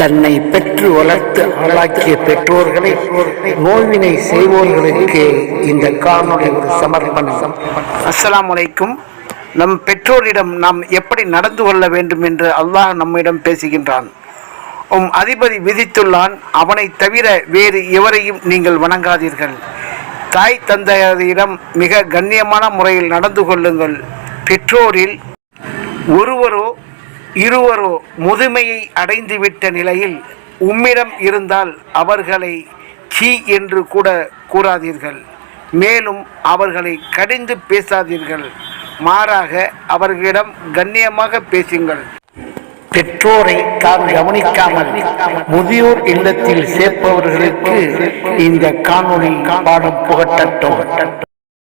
தன்னை பெற்று வளர்த்து ஆளாக்கிய பெற்றோர்களை நோய்வினை செய்வோர்களுக்கு இந்த காணொளி ஒரு சமர்ப்பணம். அஸ்லாம் அலைக்கும் நம் பெற்றோரிடம் நாம் எப்படி நடந்து கொள்ள வேண்டும் என்று அல்லாஹ் நம்மிடம் பேசுகின்றான். உம் அதிபதி விதித்துள்ளான் அவனை தவிர வேறு எவரையும் நீங்கள் வணங்காதீர்கள். தாய் தந்தையரிடம் மிக கண்ணியமான முறையில் நடந்து கொள்ளுங்கள். பெற்றோரில் ஒருவரோ இருவரோ முதுமையை அடைந்துவிட்ட நிலையில் உம்மிடம் இருந்தால் அவர்களை சீ என்று கூட கூறாதீர்கள். மேலும் அவர்களை கடிந்து பேசாதீர்கள். மாறாக அவர்களிடம் கண்ணியமாக பேசுங்கள். பெற்றோரை தான் கவனிக்காமல் முதியோர் இல்லத்தில் சேர்ப்பவர்களுக்கு இந்த காணொளி பாடம் புகட்டட்டும்.